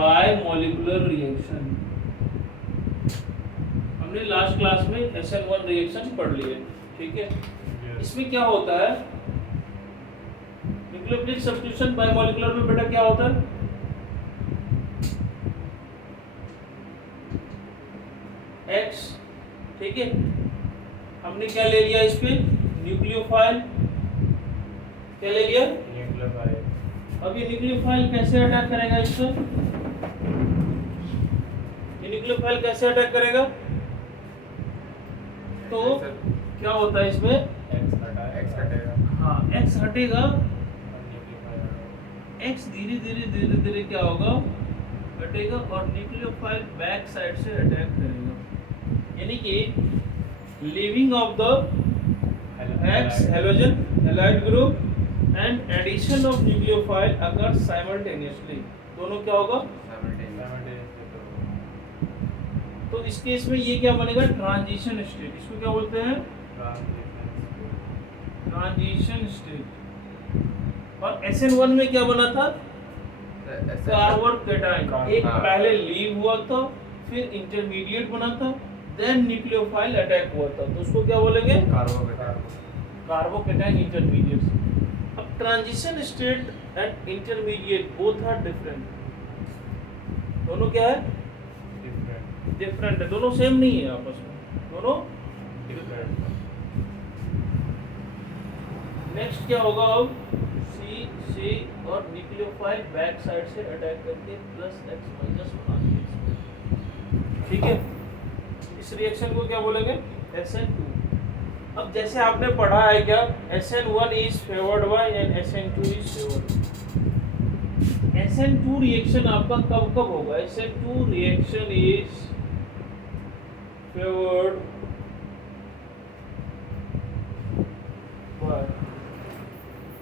Bye molecular reaction. हमने last class में SN1 reaction पढ़ लिए, ठीक है। इसमें क्या होता है, न्यूक्लियोफिलिक सब्स्टिट्यूशन बाय मॉलिक्यूलर में बेटा क्या होता है, X, ठीक है। हमने क्या ले लिया इस पे, न्यूक्लियोफाइल, क्या ले लिया, न्यूक्लियोफाइल। अब ये न्यूक्लियोफाइल कैसे अटैक करेगा इस पे, ये न्यूक्लियोफाइल कैसे अटैक करेगा, तो क्या होता है इसमें, X हटेगा, हाँ X हटेगा, X धीरे धीरे क्या होगा, हटेगा और न्यूक्लियोफाइल बैक साइड से अटैक करेगा, यानी कि leaving of the X halogen halide group and addition of nucleophile occurs simultaneously। दोनों क्या होगा, तो इस केस में ये क्या बनेगा, ट्रांजिशन स्टेट, इसको क्या बोलते हैं, ट्रांजिशन स्टेट। और SN1 में क्या बना था, कार्बन कैटायन, एक पहले लीव हुआ था, फिर इंटरमीडिएट बना था, देन न्यूक्लियोफाइल अटैक हुआ था, तो उसको क्या बोलेंगे, कार्बोकैटायन इंटरमीडिएट। अब transition state and intermediate both are different, दोनों क्या है, डिफरेंट है, दोनों सेम नहीं है आपस में, दोनों डिफरेंट। नेक्स्ट क्या होगा, अब C और न्यूक्लियोफाइल बैक साइड से अटैक करके +X माइनस बना देंगे, ठीक है। इस रिएक्शन को क्या बोलेंगे, SN2। अब जैसे आपने पढ़ा है क्या, SN1 is favoured by and SN2 is favoured. SN2 reaction आपका कब होगा, SN2 reaction is favoured by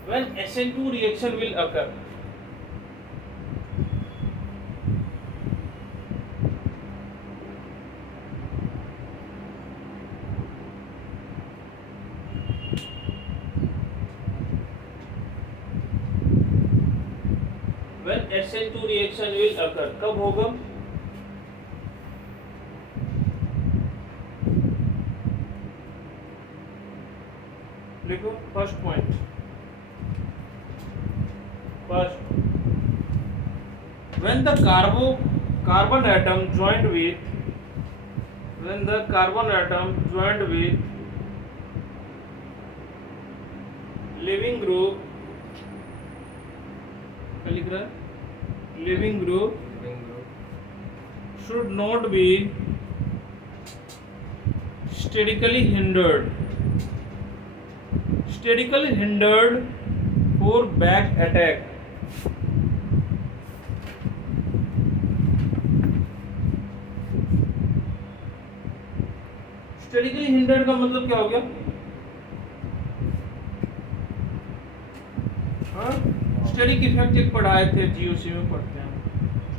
when SN2 reaction will occur, when SN2 reaction will occur, कब होगा, लिखो first point, first when the carbon atom joined with living group, क्या लिख रहा है, living group should not be statically hindered for back attack। Statically hindered का मतलब क्या हो गया, स्टैटिक इफेक्ट एक पढ़ाए थे, GOC में पढ़ते हैं।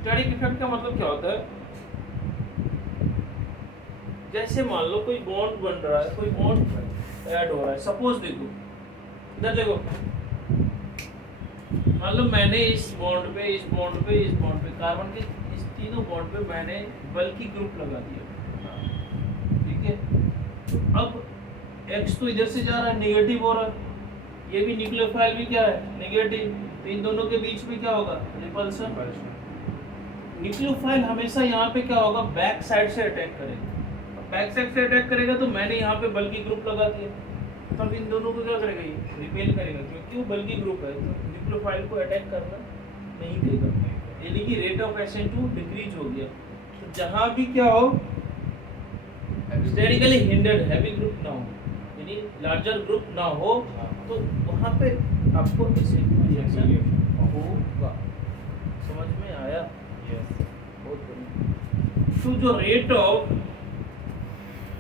स्टैटिक इफेक्ट का मतलब क्या होता है, जैसे मान लो कोई बॉन्ड बन रहा है, कोई बॉन्ड ऐड हो रहा है, सपोज देखो इधर देखो, मान लो मैंने इस बॉन्ड पे कार्बन के इस तीनों बॉन्ड पे मैंने बल्कि ग्रुप लगा दिया, ठीक है। अब X तो इधर से जा रहा है, नेगेटिव हो रहा है, ये भी न्यूक्लियोफाइल भी क्या है, नेगेटिव, तो इन दोनों के बीच में क्या होगा, रिपल्सन। न्यूक्लियोफाइल हमेशा यहाँ पे क्या होगा, बैक साइड से अटैक करेगा, बैक साइड से अटैक करेगा तो मैंने यहाँ पे बल्कि ग्रुप लगा दिया, तब इन दोनों को क्या करेगा, ये रिपेल करेगा, क्योंकि वो बल्कि ग्रुप है, तो न्यूक्लियोफाइल को अटैक करना नहीं देगा, यानी कि रेट ऑफ SN2 डिक्रीज हो गया। तो जहाँ भी क्या हो, स्टेटिकली हिंडर्ड हैवी ग्रुप ना हो, यानी लार्जर ग्रुप ना हो, तो वहाँ पे आपको SN2 रिएक्शन होगा। समझ में आया, बहुत बढ़िया। तो जो रेट ऑफ,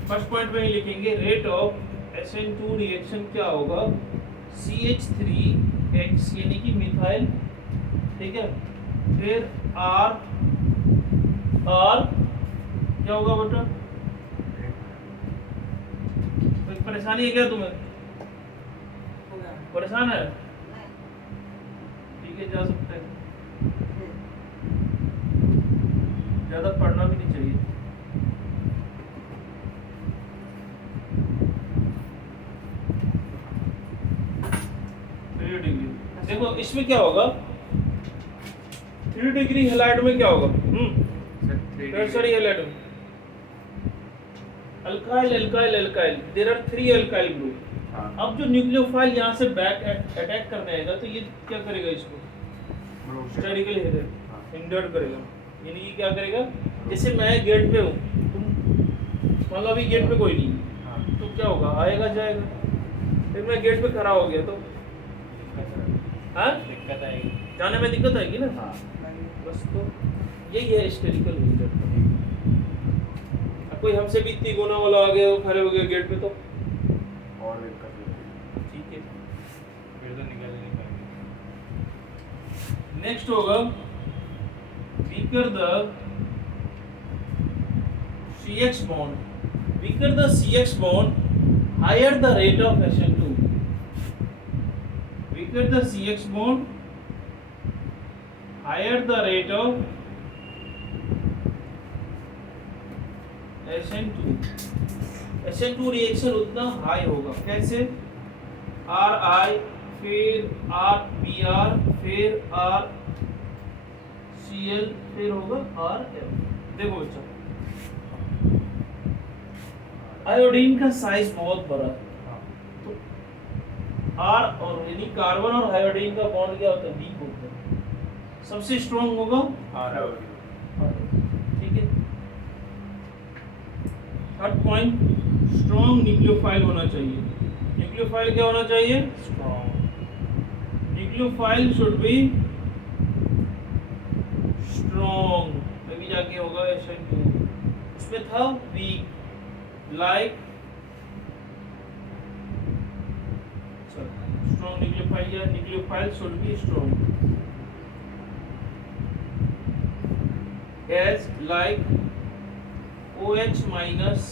फर्स्ट पॉइंट में ही लिखेंगे, रेट ऑफ SN2 रिएक्शन क्या होगा, CH3X यानी कि मिथाइल, ठीक है, फिर R क्या होगा बेटा, कोई परेशानी है क्या तुम्हें, परेशान है, ठीक है जा सकते हैं। इसमें क्या होगा 3 डिग्री हैलाइड में क्या होगा टर्शियरी हैलाइड में alkyl alkyl alkyl there are 3 alkyl group. अब जो न्यूक्लियोफाइल यहाँ से बैक अटैक करने आएगा तो ये क्या करेगा इसको स्टेरिकली हिंडर करेगा, यानी कि क्या करेगा जैसे मैं गेट पे हूँ तुम मान लो अभी गेट पे कोई नहीं तो क्या होगा आएगा जाएगा, फिर मैं गेट पे खड़ा हो गया तो हाँ दिक्कत आएगी, जाने में दिक्कत आएगी ना। हाँ बस तो यही है स्टेरिकल हिंडर। कोई हमसे भी इतनी गुना वाला आ गया खड़े हो गए गेट पे तो और दिक्कत होगी, ठीक है फिर तो निकल नहीं पाएंगे। नेक्स्ट होगा weaker the CX bond, weaker the CX bond, higher the rate of SN2, weaker the CX bond, higher the rate of SN2, SN2 reaction उतना हाई होगा कैसे RI फिर RBr फिर RCl फिर होगा RF। देखो बच्चा आयोडीन का साइज बहुत बड़ा है तो R और यानी कार्बन और आयोडीन का बॉन्ड क्या होता है वीक होता है, सबसे स्ट्रॉन्ग होगा ठीक है। थर्ड पॉइंट स्ट्रॉन्ग न्यूक्लियोफाइल होना चाहिए। न्यूक्लियोफाइल क्या होना चाहिए strong, nucleophile should be strong, अभी जाके होगा SN2 उसमें था वीक लाइक स्ट्रॉन्ग न्यूक्लियोफाइल या nucleophile should be strong as like OH minus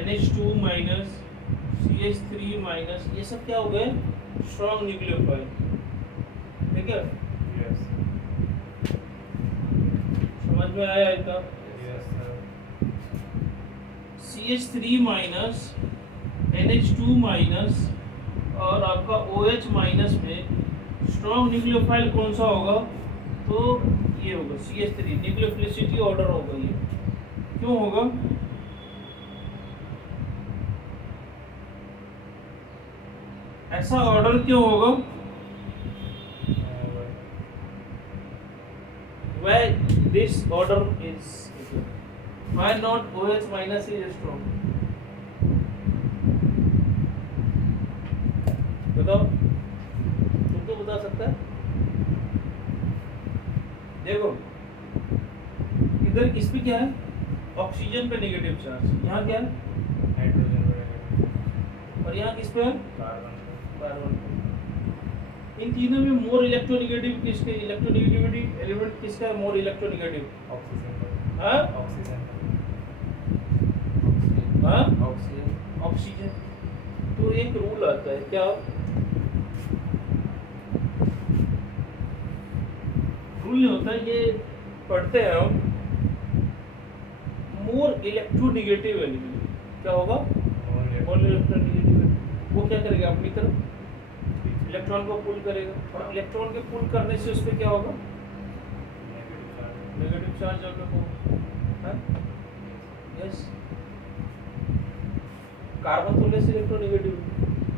NH2 minus CH3 minus ये सब क्या हो गए स्ट्रॉन्ग न्यूक्लियोफाइल, ठीक है यस समझ में आया इतना। Yes sir, CH3 minus NH2 minus और आपका OH minus में स्ट्रॉन्ग न्यूक्लियोफाइल कौन सा होगा तो ये होगा CH3, न्यूक्लियोफिलिसिटी ऑर्डर होगा ये, क्यों होगा ऐसा ऑर्डर क्यों होगा why this order is why not OH minus is strong बताओ तुमको बता सकता है। देखो इधर इस पे क्या है ऑक्सीजन पे नेगेटिव चार्ज, यहाँ क्या है नाइट्रोजन पे और यहाँ किस पे है कार्बन कार्बन पे। इन तीनों में मोर इलेक्ट्रोनेगेटिव किसके इलेक्ट्रोनेगेटिविटी एलिमेंट किसका है मोर इलेक्ट्रोनेगेटिव ऑक्सीजन पे हाँ ऑक्सीजन हाँ ऑक्सीजन ऑक्सीजन। तो एक रूल आता है क्या रूल नहीं होता ये पढ़ते हैं हम मोर इलेक्ट्रोनेगेटिव एलिमेंट क्या होगा मोर इलेक्ट्रोनेगेटिव वो क्या करेगा अपनी तरफ इलेक्ट्रॉन को पुल करेगा और इलेक्ट्रॉन के पुल करने से उस पर क्या होगा नेगेटिव चार्ज होगा यस कार्बन तो लेस इलेक्ट्रोनेगेटिव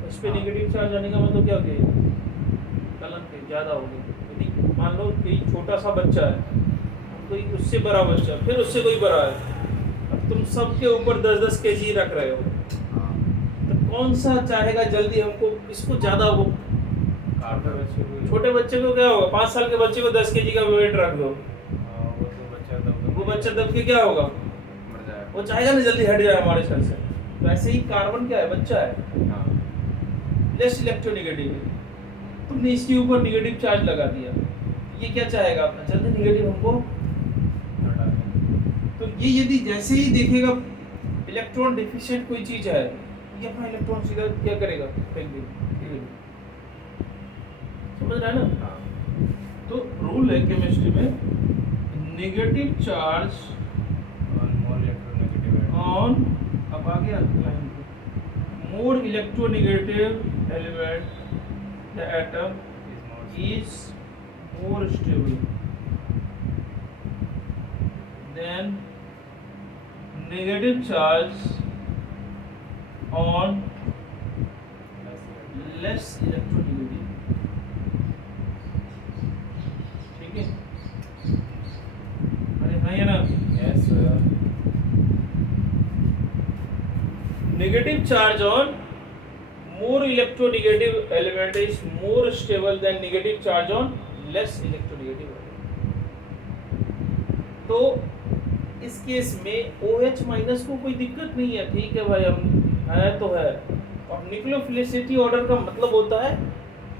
उस पर नेगेटिव चार्ज आने का मतलब क्या हो गया कलम के ज़्यादा हो गया। यदि मान लो कोई छोटा सा बच्चा है कोई उससे बड़ा बच्चा फिर उससे कोई बड़ा है अब तुम सबके ऊपर 10-10 kg रख रहे हो तो कौन सा चाहेगा जल्दी हमको इसको ज़्यादा वो छोटे बच्चे को क्या होगा 5 साल के बच्चे को 10 kg का वेट रख दो वो बच्चा दब के क्या होगा वो चाहेगा ना जल्दी हट जाए हमारे सर से। वैसे ही कार्बन क्या है बच्चा है लेस इलेक्ट्रोनेगेटिव है तुमने इसके ऊपर नेगेटिव चार्ज लगा दिया ये क्या चाहेगा अपना जल्दी नेगेटिव हमको तो ये यदि जैसे ही देखेगा इलेक्ट्रॉन डिफिशिएंट कोई चीज है ये अपना इलेक्ट्रॉन सीधा क्या करेगा फेंक देगा। समझ रहा है ना। तो रूल है केमिस्ट्री में नेगेटिव चार्ज ऑन अब आगे line more electronegative element the atom is more is more stable than negative charge on less electronegative. ठीक है, अरे हाँ या ना? yes sir Negative charge on more electronegative element is more stable than negative charge on less electronegative element. तो इस case में OH minus को कोई दिक्कत नहीं है, ठीक है भाई, हम है तो है। और न्यूक्लियोफिलिसिटी ऑर्डर का मतलब होता है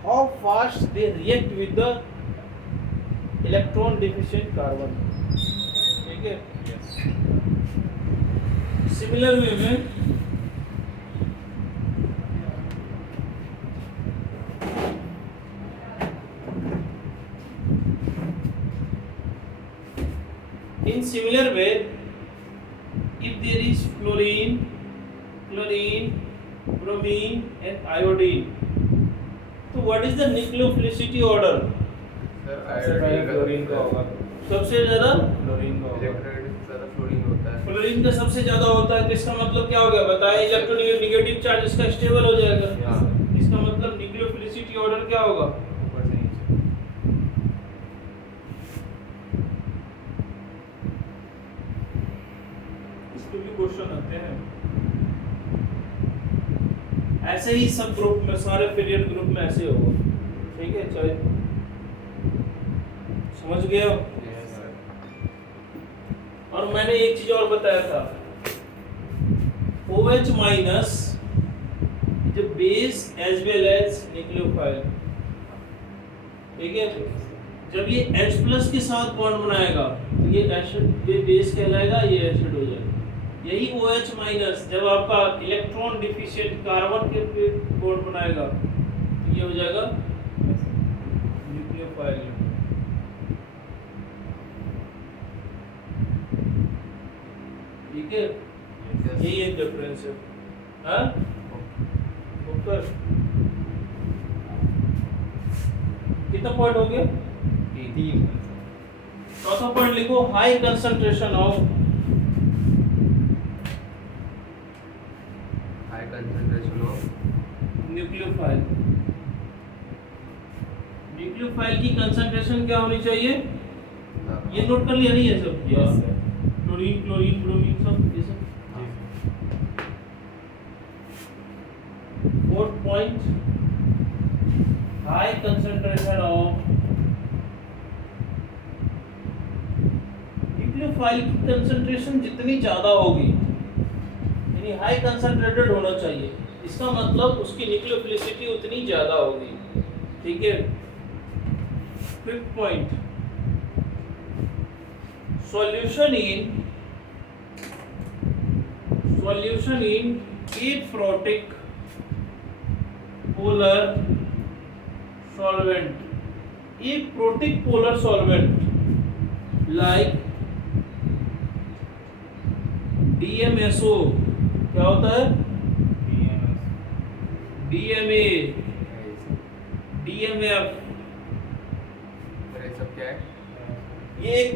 how fast they react with the electron deficient carbon, ठीक है। yes सिमिलर वे में in similar way, if there is fluorine, bromine and iodine, so what is the nucleophilicity order? sir सबसे पहले fluorine का होगा, सबसे ज्यादा फ्लोरीन का होगा। इलेक्ट्रोनेगेटिव ज्यादा फ्लोरीन होता है फ्लोरीन का सबसे ज्यादा होता है, तो इसका मतलब क्या हो गया बताएं? इलेक्ट्रोनेगेटिव चार्ज इसका स्टेबल हो जाएगा। हाँ। इसका मतलब न्यूक्लियोफिलिसिटी ऑर्डर क्या होगा? ऊपर से नीचे इस पे भी क्वेश्चन आते हैं। ऐसे ही सब ग्रुप में, सारे पीरियड ग्रुप में ऐसे होगा, ठीक है। चलो समझ गए हो? yes sir और मैंने एक चीज और बताया था, OH minus is a base as well as nucleophile, ठीक है। जब ये H प्लस के साथ बॉन्ड बनाएगा तो ये एसिड, ये बेस कहलाएगा, ये एसिड हो जाएगा। यही OH माइनस जब आपका इलेक्ट्रॉन डिफिशिएंट कार्बन के बॉन्ड बनाएगा तो ये हो जाएगा न्यूक्लियोफाइल। ठीक है, यही एक डिफरेंस है। हाँ ऊपर कितना पॉइंट हो गया? 3 चौथा पॉइंट लिखो, high concentration of high concentration of nucleophile. Nucleophile की कंसंट्रेशन क्या होनी चाहिए? ये नोट कर लिया नहीं है सब? Yes sir. क्लोरीन, ब्रोमीन सब ये सब। Fourth point, high concentration of nucleophile की कंसंट्रेशन जितनी ज्यादा होगी, यानी हाई कंसंट्रेटेड होना चाहिए, इसका मतलब उसकी न्यूक्लियोफिलिसिटी उतनी ज्यादा होगी, ठीक है। Fifth point, solution in aprotic polar solvent, aprotic polar solvent like DMSO, क्या होता है? DMA, DMF, ये सब क्या है ये एक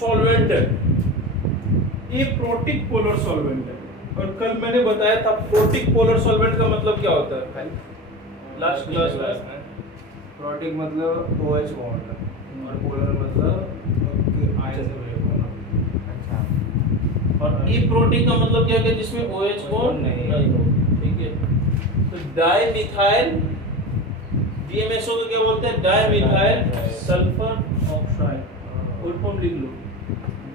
सॉल्वेंट है, ये प्रोटिक पोलर सॉल्वेंट है। और कल मैंने बताया था प्रोटिक पोलर सॉल्वेंट का मतलब क्या होता है, लास्ट क्लास में। प्रोटिक मतलब OH बॉन्ड और पोलर मतलब आयन से ब्रेक होना। अच्छा और ई प्रोटिक का मतलब क्या है? जिसमें OH बॉन्ड नहीं हो, ठीक है। तो डाई मिथाइल, DMSO को क्या बोलते हैं? Di methyl sulphur oxide, full form लिख लो,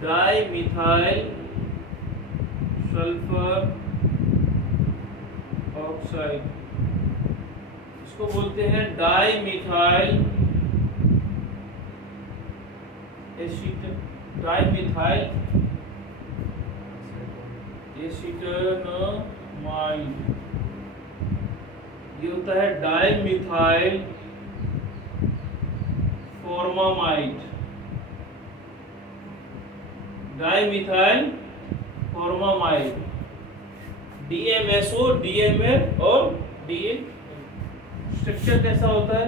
डाई मिथाइल सल्फर ऑक्साइड, इसको बोलते हैं डाई मिथाइल डाइमिथाइल एसीटोनामाइड, ये होता है dimethyl formamide, dimethyl formamide, DMSO, DMF और DN स्ट्रक्चर कैसा होता है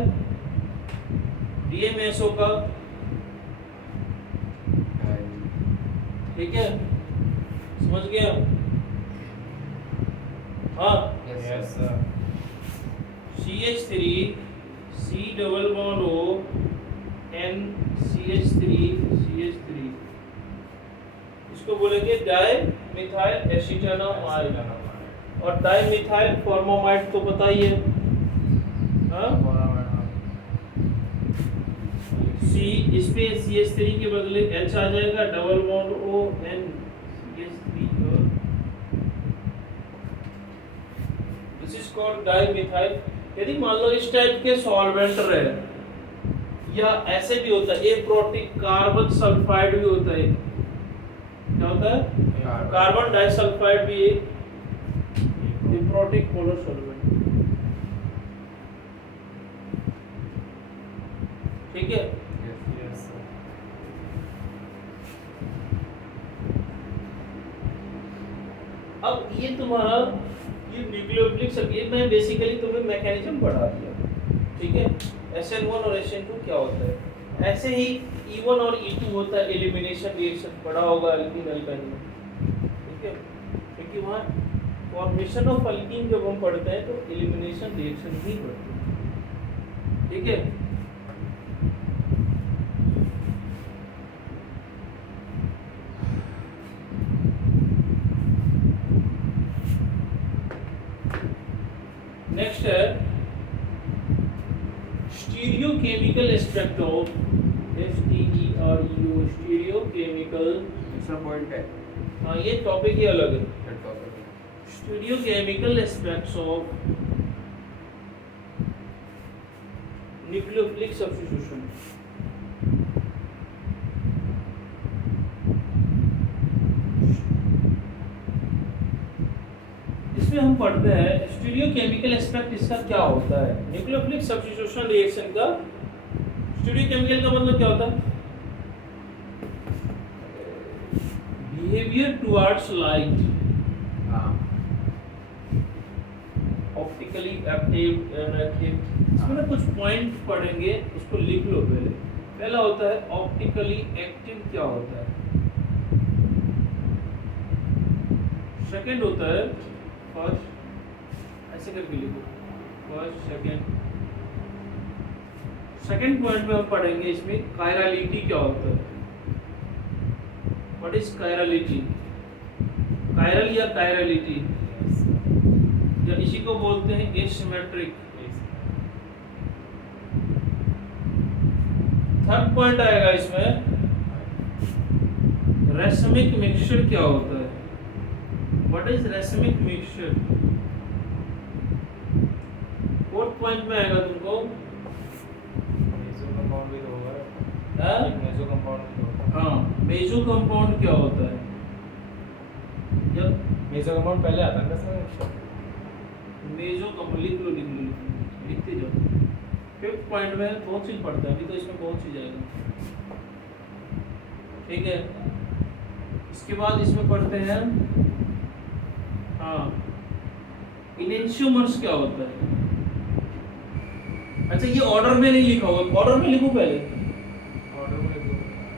DMSO का, ठीक है, समझ गया? हाँ, yes sir. CH3 C double bond O N CH3 इसको बोलेंगे डाई मिथाइल एसीटामाइड। और डाई मिथाइल फॉर्मामाइड तो पता ही है, हाँ? C इस पे CH3 के बदले H आ जाएगा, double bond O N CH3 और दिस इज कॉल्ड डाइमिथाइल। यदि मान लो इस टाइप के सॉल्वेंट रहे, या ऐसे भी होता है, ए प्रोटीन कार्बन सल्फाइड भी होता है, क्या होता है? कार्बन डाइसल्फाइड भी एक प्रोटीन पोलर सॉल्वेंट, ठीक है? Yes sir. अब ये तुम्हारा ये न्यूक्लियोफिलिक सब, ये मैं बेसिकली तुम्हें मैकेनिज्म पढ़ा दिया, ठीक है? SN1 और SN2 क्या होता है, ऐसे ही E1 और E2 होता है, एलिमिनेशन रिएक्शन पढ़ा होगा अल्कीन अल्काइन में, ठीक है? क्योंकि वहाँ फॉर्मेशन ऑफ अल्कीन जब हम पढ़ते हैं तो एलिमिनेशन रिएक्शन ही पढ़ते हैं, ठीक है? नेक्स्ट है stereochemical aspect of STEREO, stereochemical, दूसरा पॉइंट है हाँ ये टॉपिक ही अलग है। that topic है। Stereochemical aspects of nucleophilic substitution. इसमें हम पढ़ते हैं स्टीरियोकेमिकल एस्पेक्ट इसका क्या होता है, न्यूक्लियोफिलिक सब्स्टिट्यूशन रिएक्शन का। स्टीरियोकेमिकल का मतलब क्या होता है? बिहेवियर टुवर्ड्स लाइट, हाँ ऑप्टिकली एक्टिव, इनएक्टिव। इसमें ना कुछ पॉइंट पढ़ेंगे, उसको लिख लो पहले। पहला होता है ऑप्टिकली एक्टिव, क्या होता है? सेकंड होता है फर्स्ट, ऐसे करके लिखो, फर्स्ट सेकंड। सेकंड पॉइंट में हम पढ़ेंगे इसमें कायरलिटी क्या होता है, व्हाट इज कायरलिटी, कायरल या कायरलिटी, या इसी को बोलते हैं एसिमेट्रिक। थर्ड पॉइंट आएगा इसमें रेसमिक मिक्सचर क्या होता है, what is racemic mixture. Fourth point में आएगा तुमको मेसो कंपाउंड भी तो होगा। हाँ? मेसो कंपाउंड भी तो होगा। हाँ, मेसो कंपाउंड क्या होता है, जब मेसो कंपाउंड पहले आता है ना सर। मेसो कंपाउंड लिख लो लिखते जाओ। फिफ्थ पॉइंट में बहुत चीज पढ़ता है, अभी तो इसमें बहुत चीज आएगा, ठीक है? इसके बाद इसमें पढ़ते हैं हाँ इनेंशियोमर्स क्या होता है। अच्छा ये ऑर्डर में नहीं लिखा होगा, ऑर्डर में लिखो पहले, ऑर्डर में लिखो।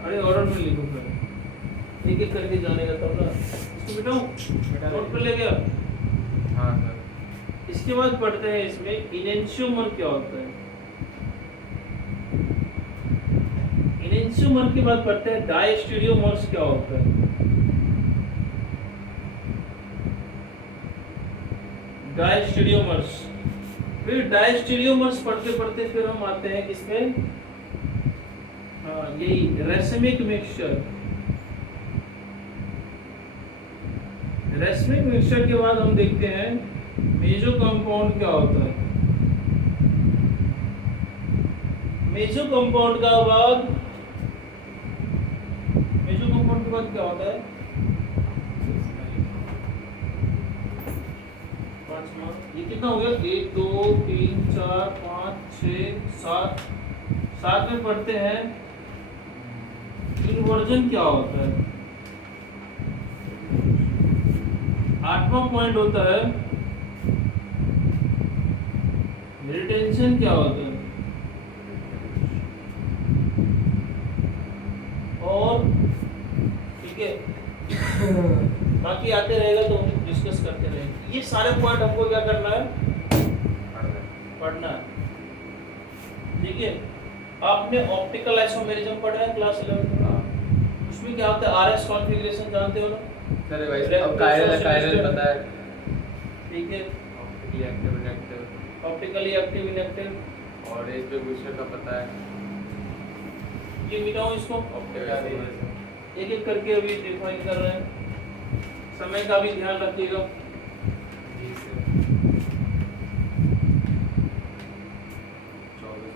अरे ऑर्डर में लिखो पहले, एक एक करके जानेगा तब ना। इसको बिठाओ, नोट कर ले गया। हाँ सर। इसके बाद पढ़ते हैं इसमें इनेंशियोमर क्या होता है। इनेंशियोमर के बाद पढ़ते हैं डायस्टीरियोमर्स क्या होता है। डायस्टीरियोमर्स, फिर डायस्टीरियोमर्स पढ़ते पढ़ते फिर हम आते हैं किसमें, हाँ यही रेसमिक मिक्सचर। रेसमिक मिक्सचर के बाद हम देखते हैं मेसो कंपाउंड क्या होता है। मेसो कंपाउंड का बाद, मेसो कंपाउंड के बाद क्या होता है, पांचवा, ये कितना हो गया, 1 2 3 4 5 6 7, साथ में पढ़ते हैं इन्वर्जन क्या होता है। आठवां पॉइंट होता है रिटेंशन क्या होता है? और ठीक है, बाकी आते रहेगा तो हम डिस्कस करते रहेंगे। ये सारे पॉइंट हमको क्या करना है? पढ़ना है। ठीक है, आपने ऑप्टिकल आइसोमेरिज्म पढ़ा है क्लास 11 में। उसमें क्या होता है? आरएस कॉन्फ़िगरेशन जानते हो ना? सर भाई अब कायरल पता है। ठीक है, optically active inactive optically active inactive और एज पे बूस्टर का पता है। ये मिलाओ इसको, ऑप्टिकल एक एक करके अभी डिफाइन कर रहे हैं। समय का भी ध्यान रखिएगा। जी सर। 24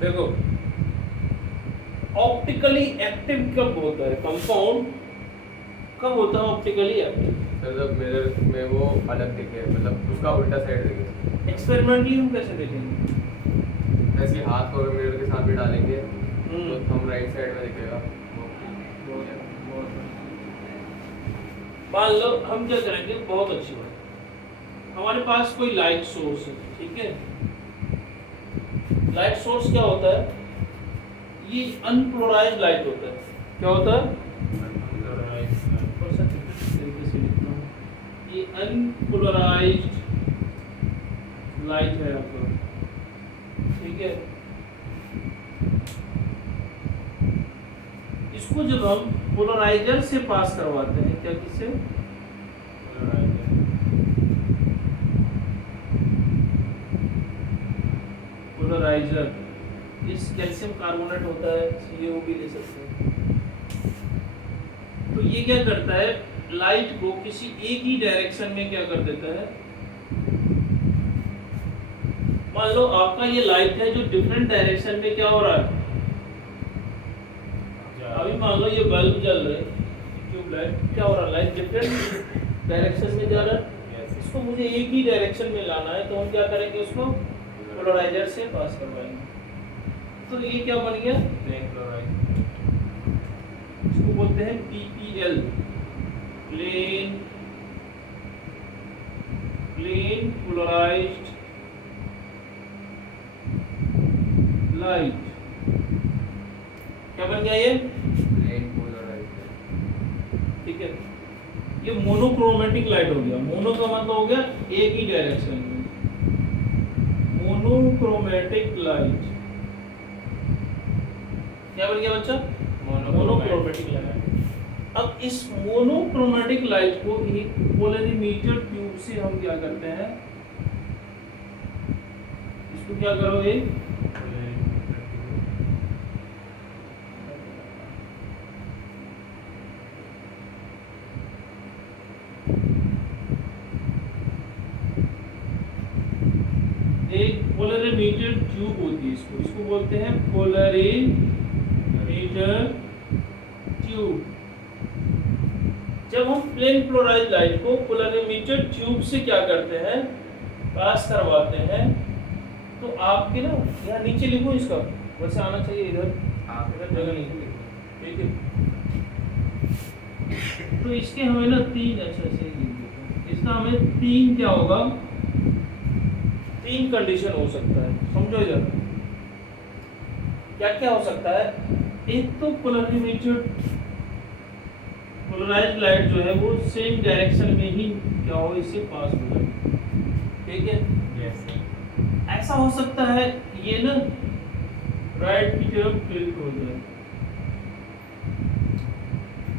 देखो, ऑप्टिकली एक्टिव कब होता है? कंपाउंड कब होता है ऑप्टिकली एक्टिव? सर जब मिरर में वो अलग दिखे, मतलब उसका उल्टा साइड दिखे। एक्सपेरिमेंटली हम कैसे देखेंगे? ऐसे हाथ को मिरर के सामने डालेंगे तो थंब राइट साइड में दिखेगा। मान लो हम क्या करेंगे, बहुत अच्छी बात, हमारे पास कोई लाइट सोर्स है, ठीक है। लाइट सोर्स क्या होता है? ये अनपोलराइज्ड लाइट होता है। क्या होता है? थोड़ा सा तरीके से लिखता हूँ। ये अनपोलराइज्ड लाइट है आपका, ठीक है। इसको जब हम पोलराइजर से पास करवाते हैं, क्या किससे? पोलराइजर। इस कैल्शियम कार्बोनेट होता है, CaO भी ले सकते हैं। तो ये क्या करता है? लाइट को किसी एक ही डायरेक्शन में क्या कर देता है? मान लो आपका ये लाइट है जो डिफरेंट डायरेक्शन में क्या हो रहा है? अभी मान लो ये बल्ब जल रहा है, ट्यूब लाइट, क्या हो रहा है? लाइट डिफरेंट डायरेक्शन में जा रहा है। इसको मुझे एक ही डायरेक्शन में लाना है, तो हम क्या करेंगे? उसको पोलराइजर से पास करवाएंगे। तो ये क्या बन गया? इसको बोलते हैं PPL, प्लेन पोलराइज्ड लाइट। क्या बन गया ये? Plane polarised. ठीक है, ये मोनोक्रोमेटिक लाइट हो गया। मोनो का मतलब हो गया एक ही डायरेक्शन में, मोनोक्रोमेटिक लाइट। क्या बन गया बच्चा? Monochromatic light. अब इस मोनोक्रोमेटिक लाइट को एक पोलरीमीटर ट्यूब से हम क्या करते हैं? इसको क्या करोगे? एक पोलरीमीटर ट्यूब होती है, इसको बोलते हैं पोलरीमीटर ट्यूब। जब हम प्लेन पोलराइज्ड लाइट को पोलरीमीटर ट्यूब से क्या करते हैं? पास करवाते हैं, तो आपके ना यहाँ नीचे लिखो, इसका वैसे आना चाहिए इधर, इधर जगह नहीं है, ठीक है। तो इसके हमें ना तीन, अच्छा से इसका हमें तीन क्या होगा? तीन कंडीशन हो सकता है, समझो इधर। क्या क्या हो सकता है? एक तो पोलराइज्ड लाइट जो है वो सेम डायरेक्शन में ही क्या हो, इससे पास हो जाए, ठीक है। ऐसा हो सकता है ये ना राइट की तरफ टिल्ट हो जाए,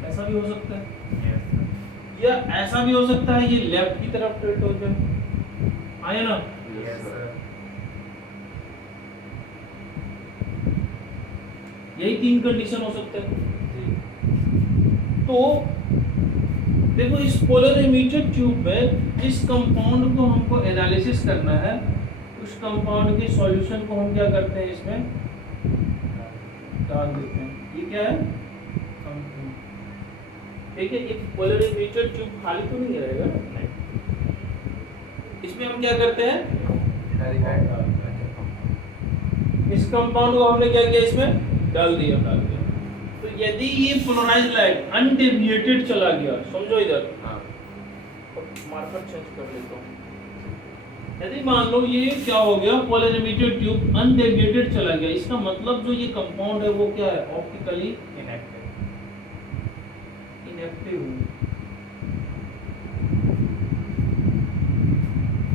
ऐसा भी हो सकता है। या ऐसा भी हो सकता है ये लेफ्ट की तरफ टिल्ट हो जाए, आया ना? यही तीन कंडीशन हो सकते हैं। तो देखो, इस पोलरीमीटर ट्यूब में जिस कंपाउंड को हमको एनालिसिस करना है, उस कंपाउंड के सॉल्यूशन को हम क्या करते हैं? इसमें डाल देते हैं। ये क्या है? ठीक है, एक पोलरीमीटर ट्यूब खाली तो नहीं रहेगा, इसमें हम क्या करते हैं? इस कंपाउंड को हमने क्या किया? इसमें डाल दिया। तो यदि ये पोलराइज्ड लाइट अनडेविएटेड चला गया, समझो इधर, मार्कर चेंज कर लेता हूँ। यदि मान लो ये क्या हो गया, पोलरिमीटेड ट्यूब अनडेविएटेड चला गया, इसका मतलब जो ये कंपाउंड है वो क्या है, ऑप्टिकली इनएक्टिव।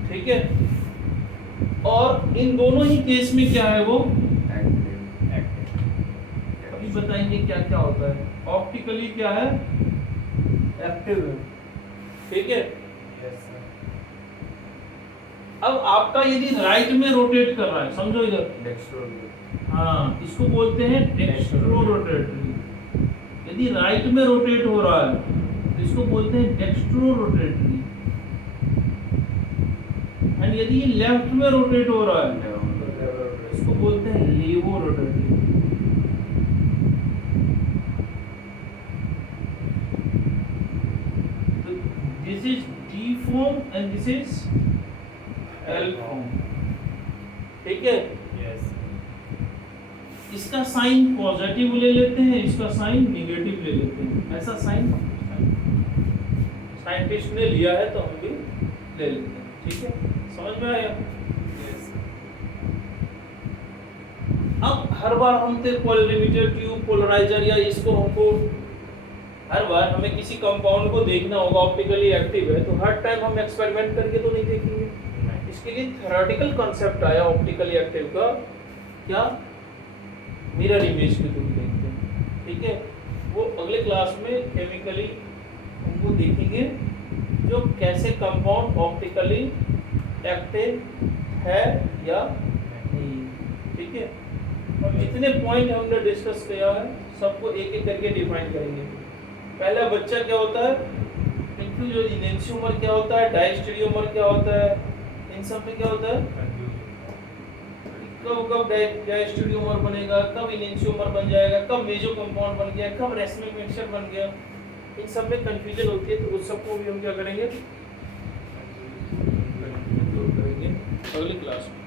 ठीक है, और इन दोनों ही केस में क्या है वो अभी बताएंगे क्या क्या होता है। ऑप्टिकली क्या है, एक्टिव है। ठीक है, अब आपका यदि राइट में रोटेट कर रहा है, समझो इधर, हाँ इसको बोलते हैं डेक्स्ट्रो रोटेटरी। यदि राइट में रोटेट हो रहा है तो इसको बोलते हैं डेक्स्ट्रो रोटेटरी, एंड यदि ये लेफ्ट में रोटेट हो रहा है इसको बोलते हैं लेवो रोटेटरी। तो this is D form and this is L form. ठीक है, इसका साइन पॉजिटिव ले लेते हैं, इसका साइन नेगेटिव ले लेते हैं। ऐसा साइन साइंटिस्ट ने लिया है तो हम भी ले लेते हैं। ठीक है, समझ में आया? अब हर बार हम पोलरिमीटर ट्यूब, पोलराइजर या इसको हमको हर बार हमें किसी कंपाउंड को देखना होगा ऑप्टिकली एक्टिव है, तो हर टाइम हम एक्सपेरिमेंट करके तो नहीं देखेंगे। इसके लिए थ्योरेटिकल कॉन्सेप्ट आया ऑप्टिकली एक्टिव का, क्या, मिरर इमेज के थ्रू देखते हैं। ठीक है, वो अगले क्लास में केमिकली हमको देखेंगे जो कैसे कंपाउंड ऑप्टिकली एक्टिव है या नहीं। ठीक है, और जितने पॉइंट हमने डिस्कस किया है सबको एक एक करके डिफाइन करेंगे। पहला बच्चा क्या होता है, जो इनेंशियोमर क्या होता है, डायस्टेरियोमर क्या होता है, इन सब में क्या होता है, कब कब डायस्टेरियोमर बनेगा, कब इनेंशियोमर बन जाएगा, कब मेजो कंपाउंड बन गया, कब रेसमिक मिक्सचर बन गया, इन सब में कंफ्यूजन होती है। तो उस सबको भी हम क्या करेंगे, दूर करेंगे अगली क्लास में।